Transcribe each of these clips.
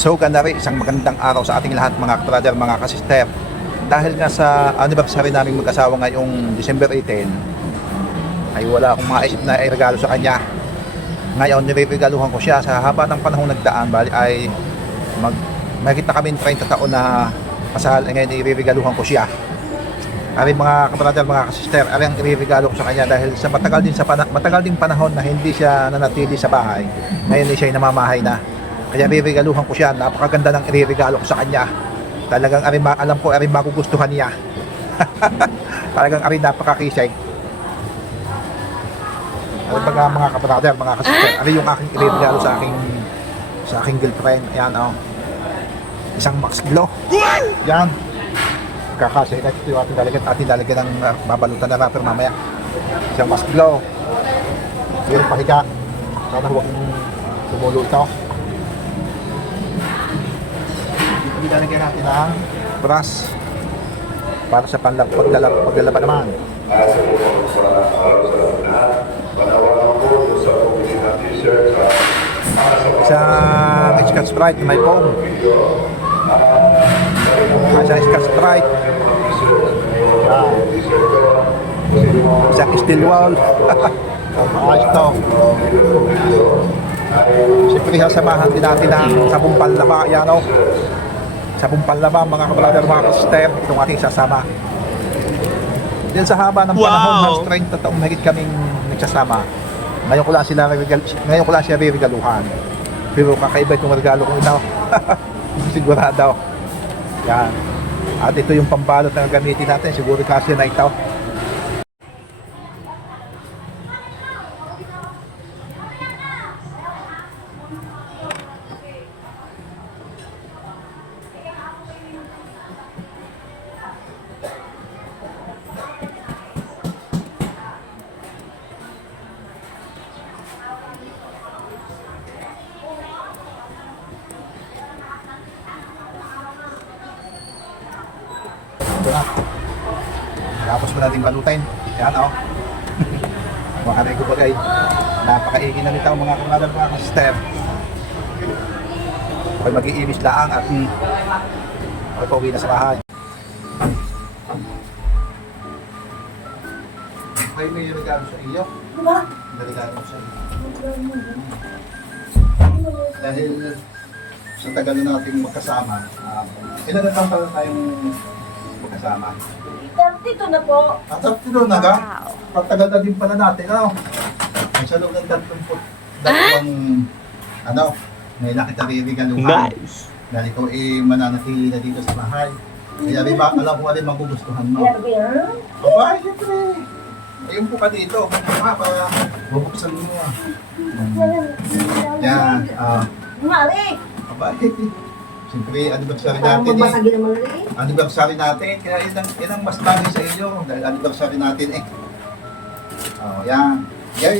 So ganari, isang magandang araw sa ating lahat mga brother, mga kasister. Dahil nga sa anniversary namin mag-asawa ngayong December 18, ay wala akong maisip na iregalo sa kanya. Ngayon, niregaluhan ko siya sa haba ng panahong nagdaan. Bali ay magkita kami 30 taon na kasal. Ngayon, iregaluhan ko siya. Ari mga kabrother, mga kasister, ari ang ireregalo ko sa kanya dahil sa matagal din panahon na hindi siya nanatili sa bahay. Ngayon siya ay namamahay na. Kaya ireregaluhan ko siya. Napakaganda ng ireregalo ko sa kanya. Talagang alam ko ari magugustuhan niya. Talagang ari napakakisay. Ano ba mga kabrother, mga kasister, ari yung aking ireregalo sa aking girlfriend. Ayan oh. Isang Max Glow. Yan. Kakasya ito yung ating lalagyan ng babalutan na wrapper mamaya. Isang Max Glow. Yung pahiga. Sana huwag tumulo ito. Lalagyan natin ang brush para sa paglalaba naman. Isang Scotch Brite na may foam. Isang Scotch Brite. Isang steel wall. Ayos ito. Siyempre sasamahan din natin ang sabong panlaba. Yan o. Sabong panlaba, mga kabrother, mga kasister, itong aking sasama. Dahil sa haba ng panahon, halos 30 taong mahigit kaming nagsasama. Ngayon ko lang siya regaluhan. Pero kakaiba itong regalo ko ito. Sigurado. Yan. At ito yung pambalot na gamitin natin. Siguro kasi na ito. Tapos mo natin balutin. Yan o. Makaray ko bagay. Napakaigi na nito mga kamadal, mga kasister. Okay, mag-iibis laang at okay, pauwi na sa bahay. Okay, may regalo sa iyo. Diba? May regalo sa iyo. Dahil sa tagal na nating magkasama, ilan na taon tayong magkasama? Dito na po. At ito na ka? Pagtagal na din pala natin, ano? Ang sa loob ng 32 ano, may nakita regaluhan. Nice! Dahil ikaw mananatili na dito sa bahay. Kaya rin ba, alam ko rin magugustuhan mo. Yan ba yan? Aba, siyempre. Ayun po ka dito. Para bubuksan mo. Yan. Mari! Aba, siyempre, anniversary Parang natin magbasagin naman rin. Anniversary natin. Kaya yan ang mas bagay sa iyo. Dahil anniversary natin eh. Oh, yan. Yay!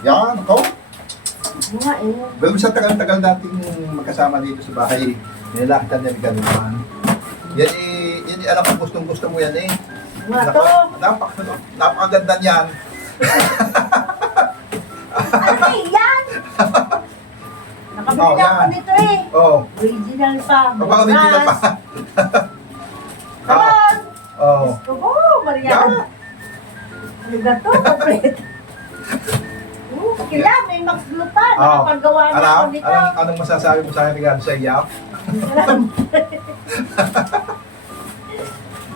Yan, ako. Mga eh. Pero sa tagal-tagal nating magkasama dito sa bahay, nilaktan niya galuhan. Yan eh, alam ko gustong-gusto mo yan eh. Mga to. Napakaganda niyan. Ano yan? Nakabili Oh, na ako yan. nito eh. Oh, Original pa. kapag original pa. Karon! Oh. Gusto ko, Maria. Yan. Ano ba to? Complete. Kila, may Max Blue pa. Nakapagawa na ako nito. Anong masasabi mo sa akin regalo sa iyo?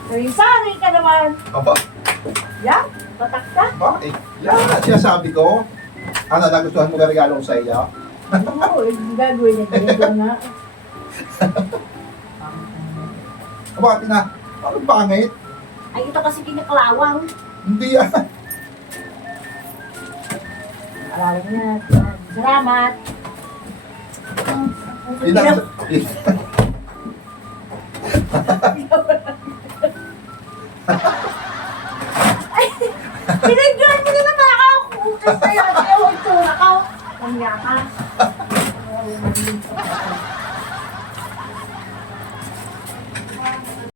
Sari-sari ka naman. Aba, Yan, patak ka. bakit? Yan, sinasabi ko. Ano, nagustuhan mo ka regalo ko sa iyo? Oo, gagawin niya ganito na. Aba, na, anong pangit? Ay, ito kasi kinaklawang. Hindi yan. Alala niya. Salamat. Ilang, Ay, pinag